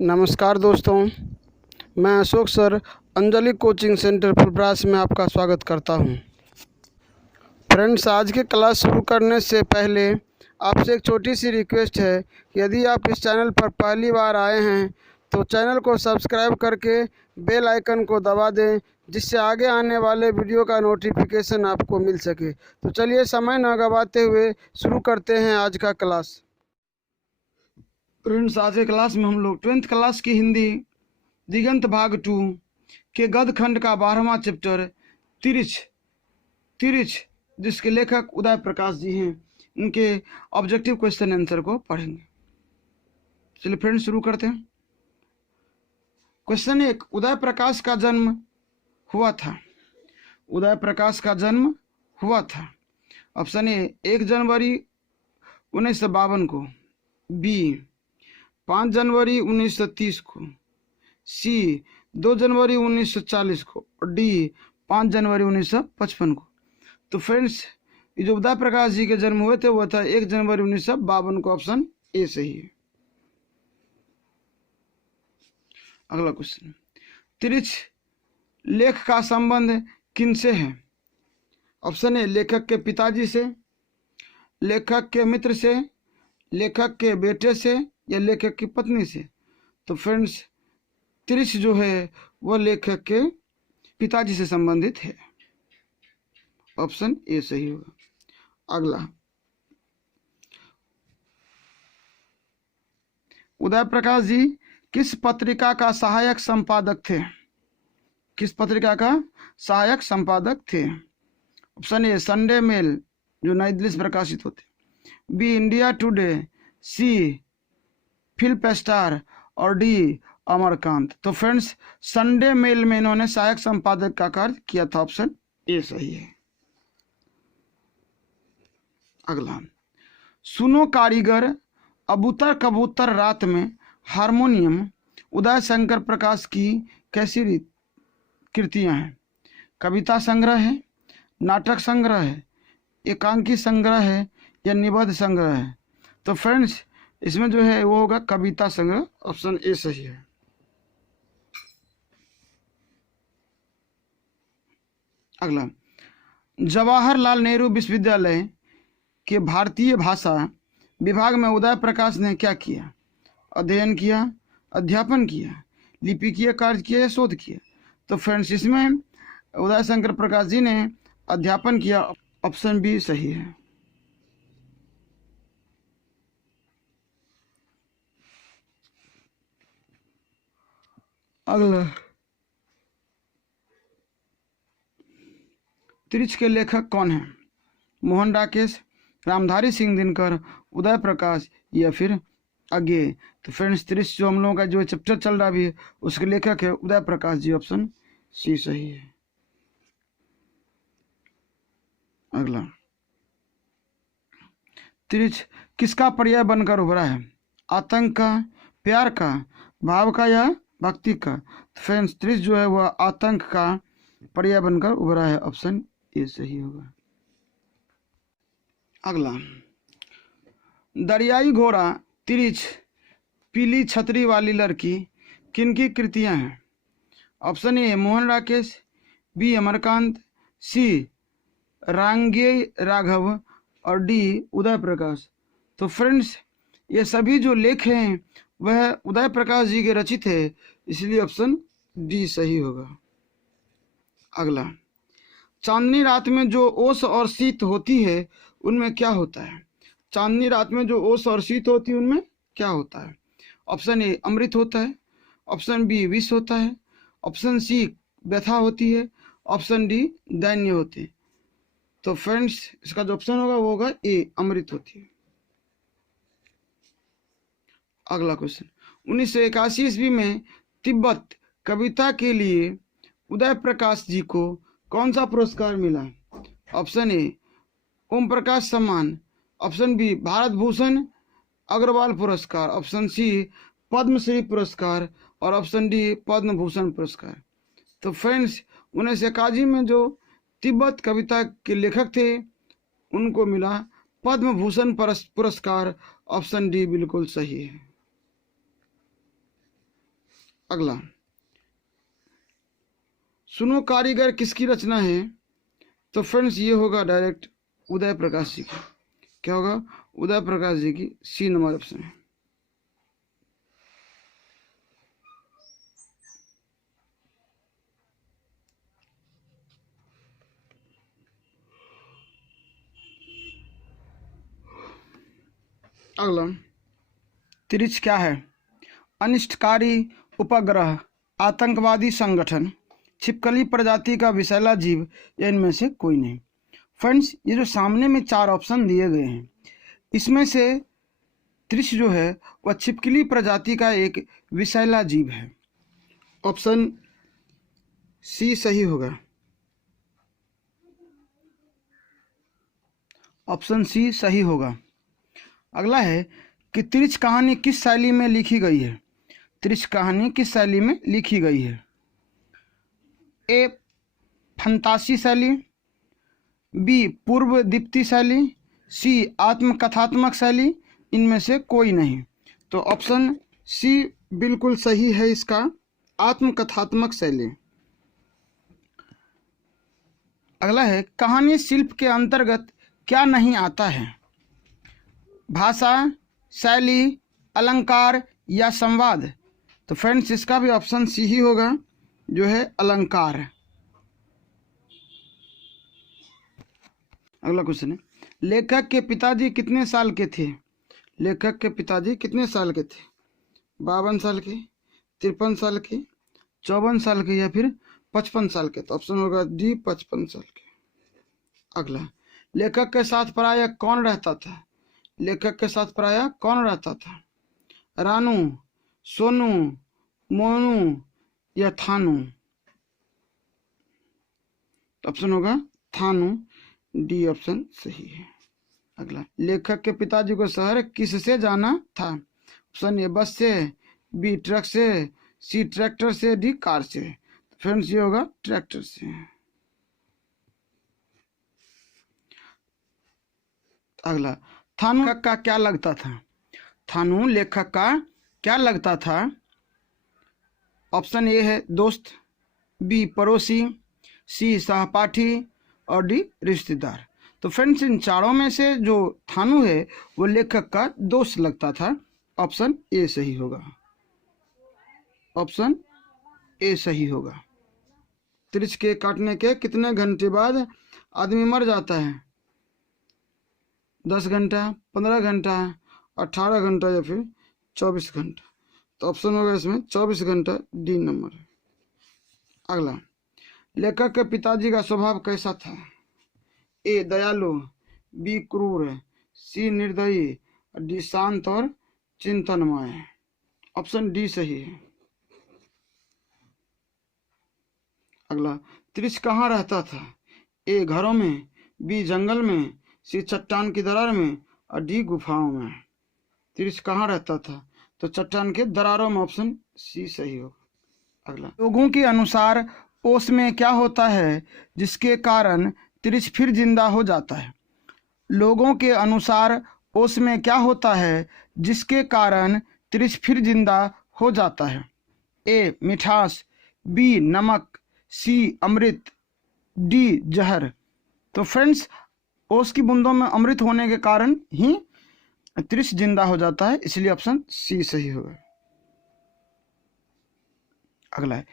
नमस्कार दोस्तों, मैं Ashok sir Anjali coaching centre Phulparas में आपका स्वागत करता हूं। फ्रेंड्स, आज की क्लास शुरू करने से पहले आपसे एक छोटी सी रिक्वेस्ट है कि यदि आप इस चैनल पर पहली बार आए हैं तो चैनल को सब्सक्राइब करके बेल आइकन को दबा दें, जिससे आगे आने वाले वीडियो का नोटिफिकेशन आपको मिल सके। तो चलिए समय न गंवाते हुए शुरू करते हैं आज का क्लास। फ्रेंड्स, आज के क्लास में हम लोग 12th क्लास की हिंदी दिगंत भाग 2 के गद्य खंड का 12वां चैप्टर तिरिछ जिसके लेखक उदय प्रकाश जी हैं, उनके ऑब्जेक्टिव क्वेश्चन आंसर को पढ़ेंगे। चलिए फ्रेंड्स शुरू करते हैं। क्वेश्चन 1, उदय प्रकाश का जन्म हुआ था। उदय प्रकाश का जन्म हुआ था। ऑप्शन ए 1 जनवरी 1952 को, बी 5 जनवरी 1930 को, सी 2 जनवरी 1940 को और डी 5 जनवरी 1955 को। तो फ्रेंड्स, ये जो उदय प्रकाश जी के जन्म हुए थे वो था 1 जनवरी 1952 को। ऑप्शन ए सही है। अगला क्वेश्चन, तिरिछ लेख का संबंध किनसे है। ऑप्शन ए लेखक के पिताजी से, लेखक के मित्र से, लेखक के बेटे से या लेखक की पत्नी से। तो फ्रेंड्स, तिरिछ जो है वह लेखक के पिताजी से संबंधित है। ऑप्शन ए सही होगा। अगला, उदय प्रकाश जी किस पत्रिका का सहायक संपादक थे। किस पत्रिका का सहायक संपादक थे। ऑप्शन ए संडे मेल जो नई दिल्ली से प्रकाशित होते, बी इंडिया टुडे, सी फिल्म स्टार और डी अमरकांत। तो फ्रेंड्स, संडे मेल में इन्होंने सहायक संपादक का कार्य किया था। ऑप्शन ए सही है। अगला, सुनो कारीगर, अबूतर कबूतर रात में, हारमोनियम उदय शंकर प्रकाश की कैसी कृतियां हैं। कविता संग्रह है, नाटक संग्रह है, एकांकी संग्रह है या निबंध संग्रह है। तो फ्रेंड्स, इसमें जो है वो होगा कविता संग्रह। ऑप्शन ए सही है। अगला, जवाहरलाल नेहरू विश्वविद्यालय के भारतीय भाषा विभाग में उदय प्रकाश ने क्या किया। अध्ययन किया, अध्यापन किया, लिपिकीय कार्य किया या शोध किया। तो फ्रेंड्स, इसमें उदय शंकर प्रकाश जी ने अध्यापन किया। ऑप्शन बी सही है। अगला, तिरिछ के लेखक कौन हैं। मोहन राकेश, रामधारी सिंह दिनकर, उदय प्रकाश या फिर आगे। तो फ्रेंड्स, तिरिछ जो हम लोगों का जो चैप्टर चल रहा भी है उसके लेखक है उदय प्रकाश जी। ऑप्शन सी सही है। अगला, तिरिछ किसका पर्याय बनकर उभरा है। आतंक का, प्यार का, भाव का या भक्ति का। फ्रेंड्स, तिरिछ जो है वह आतंक का पर्याय बनकर उभरा है। ऑप्शन ए सही होगा। अगला, दरियाई घोड़ा, तिरिछ, पीली छतरी वाली लड़की किनकी कृतियां हैं। Option A Mohan Rakesh, B Amarkant, C Rangeya Raghav और डी उदय प्रकाश। तो फ्रेंड्स, ये सभी जो लेख हैं वह उदय प्रकाश जी के रचित है, इसलिए ऑप्शन डी सही होगा। अगला, चांदनी रात में जो ओस और शीत होती है उनमें क्या होता है। चांदनी रात में जो ओस और शीत होती है उनमें क्या होता है। ऑप्शन ए अमृत होता है, ऑप्शन बी विष होता है, ऑप्शन सी व्यथा होती है, ऑप्शन डी दैन्य होते हैं। तो फ्रेंड्स, इसका जो ऑप्शन होगा वो होगा ए अमृत होती है। अगला क्वेश्चन, 1981 ईस्वी में तिब्बत कविता के लिए उदय प्रकाश जी को कौन सा पुरस्कार मिला। ऑप्शन ए ओम प्रकाश सम्मान, ऑप्शन बी भारत भूषण अग्रवाल पुरस्कार, ऑप्शन सी पद्मश्री पुरस्कार और ऑप्शन डी पद्म भूषण पुरस्कार। तो फ्रेंड्स, 1981 में जो तिब्बत कविता के लेखक थे उनको मिला पद्म भूषण पुरस्कार। ऑप्शन डी बिल्कुल सही है। अगला, सुनो कारीगर किसकी रचना है? तो फ्रेंड्स ये होगा डायरेक्ट उदय प्रकाश जी की। क्या होगा? उदय प्रकाश जी की। सी नंबर ऑप्शन है। अगला, तिरछ क्या है? अनिष्टकारी उपग्रह, आतंकवादी संगठन, छिपकली प्रजाति का विषैला जीव या इनमें से कोई नहीं। फ्रेंड्स ये जो सामने में 4 ऑप्शन दिए गए हैं, इसमें से तिरछ जो है वह छिपकली प्रजाति का एक विषैला जीव है। ऑप्शन सी सही होगा। ऑप्शन सी सही होगा। अगला है कि तिरछ कहानी किस शैली में लिखी गई है? तिरछ कहानी किस शैली में लिखी गई है? ए फंतासी शैली, बी पूर्व दीप्ति शैली, सी आत्मकथात्मक शैली, इनमें से कोई नहीं। तो ऑप्शन सी बिल्कुल सही है इसका, आत्मकथात्मक शैली। अगला है कहानी शिल्प के अंतर्गत क्या नहीं आता है? भाषा, शैली, अलंकार या संवाद? तो फ्रेंड्स इसका भी ऑप्शन सी ही होगा, जो है अलंकार। अगला क्वेश्चन है, लेखक के पिताजी कितने साल के थे? लेखक के पिताजी कितने साल के थे? 52 साल के, 53 साल के, 54 साल के या फिर 55 साल के? तो ऑप्शन होगा डी 55 साल के। अगला, लेखक के साथ प्रायः कौन रहता था? लेखक के साथ प्रायः कौन रहता था? रानू, सोनू, मोनू या थानू? ऑप्शन होगा थानू, डी ऑप्शन सही है। अगला, लेखक के पिताजी को शहर किससे जाना था? ऑप्शन ए बस से, बी ट्रक से, सी ट्रैक्टर से, डी कार से? फ्रेंड्स ये होगा ट्रैक्टर से। अगला, थानू लेखक का क्या लगता था? थानू लेखक का क्या लगता था? ऑप्शन ए है दोस्त, बी पड़ोसी, सी सहपाठी और डी रिश्तेदार। तो फ्रेंड्स इन चारों में से जो थानू है वो लेखक का दोस्त लगता था। ऑप्शन ए सही होगा। ऑप्शन ए सही होगा। तिरछ के काटने के कितने घंटे बाद आदमी मर जाता है? 10 घंटा, 15 घंटा, 18 घंटा या फिर 24 घंटा? तो ऑप्शन होगा इसमें 24 घंटा, डी नंबर है। अगला, लेखक के पिताजी का स्वभाव कैसा था? ए दयालु, बी क्रूर, सी निर्दयी, डी शांत और चिंतनमय? ऑप्शन डी सही है। अगला, तिरछ कहाँ रहता था? ए घरों में, बी जंगल में, सी चट्टान की दरार में और डी गुफाओं में? तिरछ कहाँ रहता था? तो चट्टान के दरारों में, ऑप्शन सी सही होगा। अगला, लोगों के अनुसार ओस में क्या होता है जिसके कारण तिरछ फिर जिंदा हो जाता है? लोगों के अनुसार ओस में क्या होता है जिसके कारण तिरछ फिर जिंदा हो जाता है? ए मिठास, बी नमक, सी अमृत, डी जहर? तो फ्रेंड्स ओस की बूंदों में अमृत होने के कारण ही तिरछ जिंदा हो जाता है, इसलिए ऑप्शन सी सही होगा। अगला है,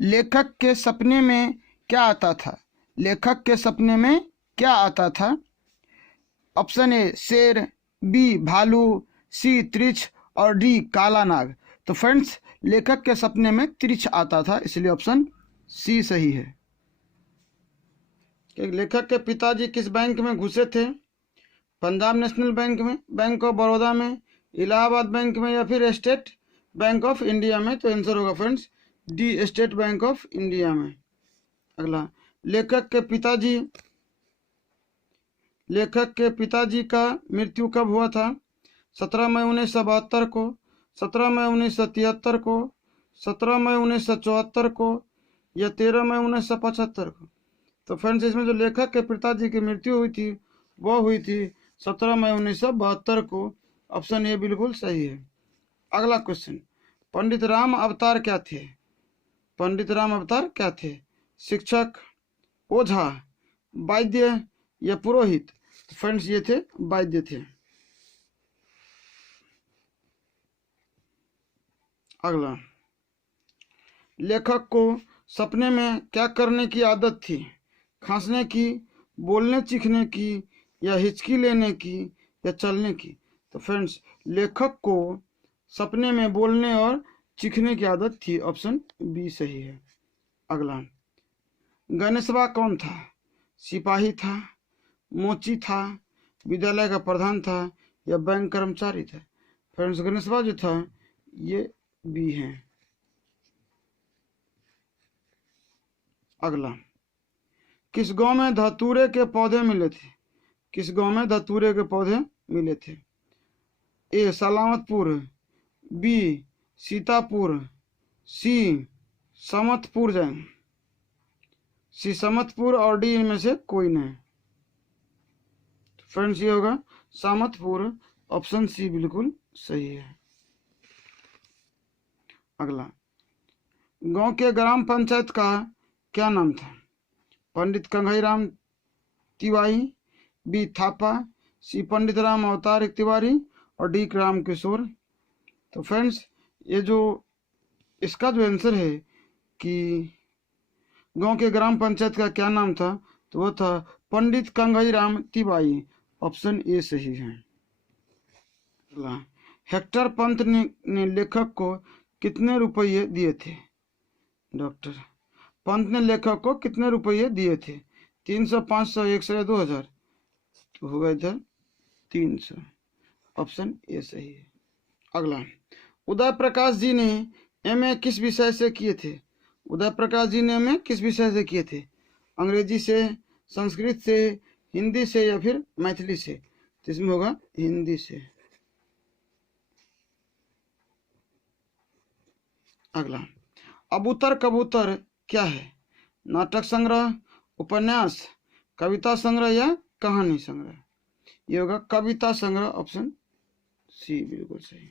लेखक के सपने में क्या आता था? लेखक के सपने में क्या आता था? ऑप्शन ए शेर, बी भालू, सी तिरछ और डी काला नाग? तो फ्रेंड्स लेखक के सपने में तिरछ आता था, इसलिए ऑप्शन सी सही है। लेखक के पिताजी किस बैंक में घुसे थे? पंजाब नेशनल बैंक में, बैंक ऑफ बड़ौदा में, इलाहाबाद बैंक में या फिर स्टेट बैंक ऑफ इंडिया में? तो आंसर होगा friends D state bank of India में। अगला, लेखक के पिताजी का मृत्यु कब हुआ था? 17 मई 1972 को, 17 मई 1973 को, 17 मई 1974 को या 13 मई 1975 को? तो फ्रेंड्स इसमें जो लेखक के पिताजी की मृत्यु हुई थी वह हुई थी 17 मई 1972 को। ऑप्शन ए बिल्कुल सही है। अगला क्वेश्चन, पंडित राम अवतार क्या थे? पंडित राम अवतार क्या थे? शिक्षक, ओझा, वैद्य या पुरोहित? तो फ्रेंड्स ये थे वैद्य थे। अगला, लेखक को सपने में क्या करने की आदत थी? खांसने की, बोलने चीखने की, या हिचकी लेने की, या चलने की? तो फ्रेंड्स लेखक को सपने में बोलने और चीखने की आदत थी। ऑप्शन बी सही है। अगला, गणेशवा कौन था? सिपाही था, मोची था, विद्यालय का प्रधान था, या बैंक कर्मचारी था? फ्रेंड्स गणेशवा जो था ये बी है। अगला, किस गांव में धतूरे के पौधे मिले थे? किस गांव में धतूरे के पौधे मिले थे? ए सलामतपुर, बी सीतापुर, सी समतपुर जाए, सी समतपुर, और डी इनमें से कोई नहीं। फ्रेंड्स ये होगा सामतपुर। ऑप्शन सी बिल्कुल सही है। अगला, गांव के ग्राम पंचायत का क्या नाम था? पंडित कंघईराम तिवारी, बी थापा, सी पंडित राम अवतार तिवारी, और डी राम किशोर। तो फ्रेंड्स ये जो इसका जो आंसर है कि गांव के ग्राम पंचायत का क्या नाम था, तो वो था पंडित कंघईराम तिवारी। ऑप्शन ए सही है। हेक्टर पंत ने लेखक को कितने रुपये दिए थे? डॉक्टर पंत ने लेखक को कितने रुपये दिए थे? 300, 500, 100 या 2000? तो होगा इधर 300। ऑप्शन ए सही है। अगला, उदय प्रकाश जी ने एमए किस विषय से किए थे? उदय प्रकाश जी ने एमए किस विषय से किए थे? अंग्रेजी से, संस्कृत से, हिंदी से, या फिर मैथिली से? तो इसमें होगा हिंदी से। अगला, अबूतर कबूतर क्या है? नाटक संग्रह, उपन्यास, कविता संग्रह, या कहानी संग्रह? ये होगा कविता संग्रह। ऑप्शन सी बिल्कुल सही।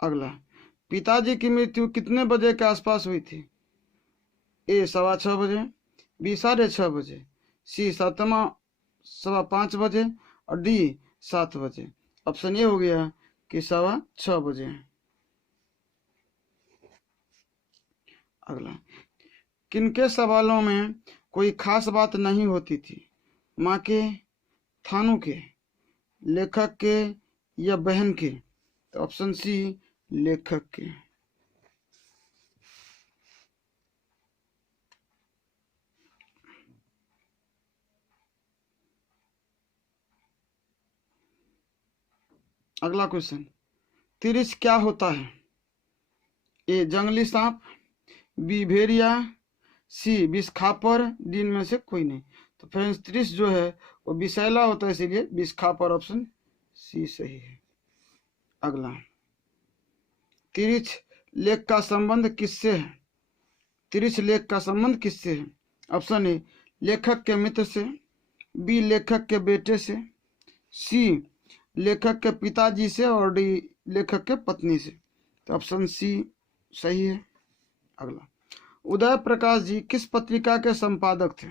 अगला, पिताजी की मृत्यु कितने बजे के आसपास हुई थी? ए 6:15 बजे, बी 6:30 बजे, सी 5:15 बजे, और डी 7 बजे? ऑप्शन ये हो गया कि 6:15 बजे। अगला, किनके सवालों में कोई खास बात नहीं होती थी? माँ के, थानू के, लेखक के, या बहन के? तो ऑप्शन सी लेखक के। अगला क्वेश्चन, तिरिच क्या होता है? ए जंगली सांप, बी भेड़िया, सी विषखापर, डी इनमें से कोई नहीं? तो फ्रेंड्स तिरिच जो है वो विषैला होता है, इसीलिए विषखापर। ऑप्शन सी सही है। अगला, तिरिच लेख का संबंध किससे है? तिरिच लेख का संबंध किससे है? ऑप्शन ए लेखक के मित्र से, बी लेखक के बेटे से, सी लेखक के पिताजी से, और डी लेखक के पत्नी से? तो ऑप्शन सी सही है। अगला, उदय प्रकाश जी किस पत्रिका के संपादक थे?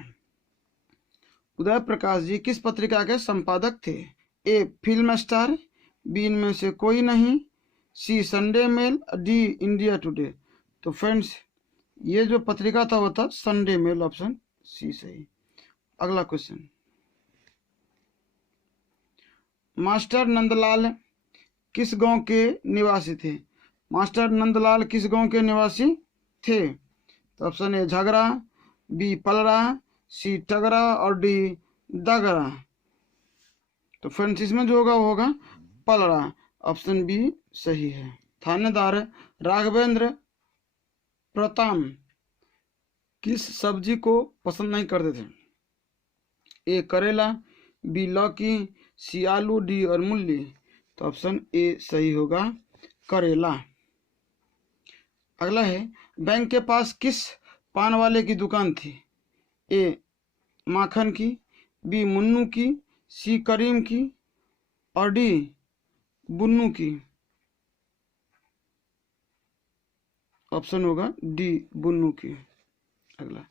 उदय प्रकाश जी किस पत्रिका के संपादक थे? ए फिल्म स्टार, बी इनमें से कोई नहीं, C Sunday Mail, D India Today? तो फ्रेंड्स ये जो पत्रिका था वो था संडे मेल। ऑप्शन सी सही। अगला क्वेश्चन, मास्टर नंदलाल किस गांव के निवासी थे? मास्टर नंदलाल किस गांव के निवासी थे? तो ऑप्शन ए झगड़ा, बी पलरा, सी टगरा, और डी दगरा? तो फ्रेंड्स इसमें जो होगा वो होगा पलरा। ऑप्शन बी सही है। थानेदार राघवेंद्र प्रताम किस सब्जी को पसंद नहीं करते थे? ए करेला, बी लौकी, सी आलू, डी और मूली? तो ऑप्शन ए सही होगा करेला। अगला है, बैंक के पास किस पान वाले की दुकान थी? ए माखन की, बी मुन्नू की, सी करीम की, और डी बुन्नू की? ऑप्शन होगा डी बुन्नू की। अगला,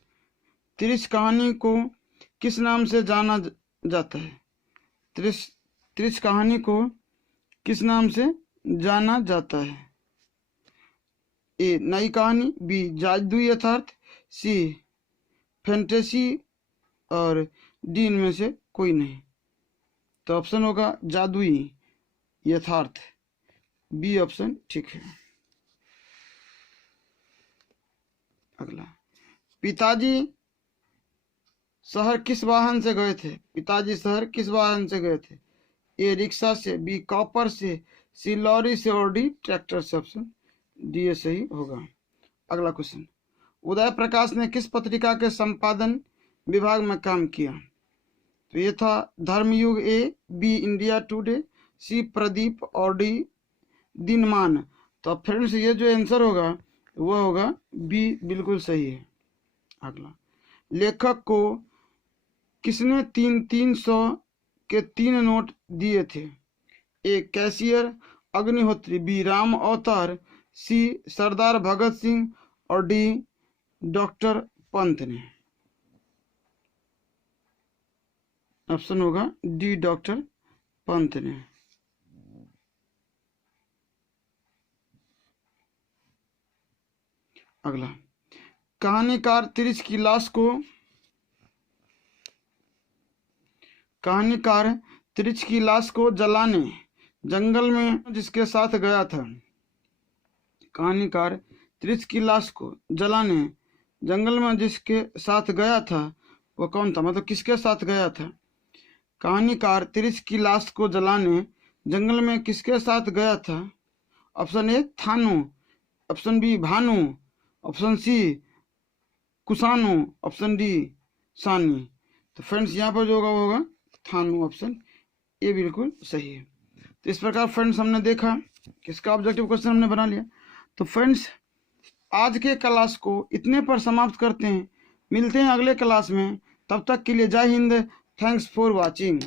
त्रिश कहानी को किस नाम से जाना जाता है? त्रिश कहानी को किस नाम से जाना जाता है? ए नई कहानी, बी जादुई यथार्थ, सी फैंटेसी और डी इनमें से कोई नहीं। तो ऑप्शन होगा जादुई यथार्थ, बी ऑप्शन ठीक है। अगला, पिताजी शहर किस वाहन से गए थे? पिताजी शहर किस वाहन से गए थे? ए रिक्शा से, बी कॉपर से, सी लॉरी से और डी ट्रैक्टर से। ऑप्शन डी ये सही होगा। अगला क्वेश्चन, उदय प्रकाश ने किस पत्रिका के संपादन विभाग में काम किया? तो ये था धर्मयुग ए, बी इंडिया टुडे, सी प्रदीप और डी दिनमान। तो फ्रेंड्स ये जो आंसर होगा वो होगा बी, बिल्कुल सही है। अगला, लेखक को किसने 300 के 3 नोट दिए थे? ए कैशियर अग्निहोत्री, बी राम अवतार, सी सरदार भगत सिंह और डी डॉक्टर पंत ने। ऑप्शन होगा डी डॉक्टर पंत ने। अगला, कहानीकार त्रिश की लाश को जलाने जंगल में जिसके साथ गया था? कहानीकार त्रिश की लाश को जलाने जंगल में जिसके साथ गया था वो कौन था? मतलब किसके साथ गया था? कहानीकार त्रिश की लाश को जलाने जंगल में किसके साथ गया था? Option A Thanu, option B Bhanu, option C Kusanu, option D Sani. तो फ्रेंड्स यहाँ पर जो होगा वो होगा थानू, ऑप्शन ए बिल्कुल सही है। तो इस प्रकार फ्रेंड्स हमने देखा कि इसका ऑब्जेक्टिव क्वेश्चन हमने बना लिया। तो फ्रेंड्स आज के क्लास को इतने पर समाप्त करते हैं, मिलते हैं अगले क्लास में। तब तक के लिए जय हिंद, थैंक्स फॉर वॉचिंग।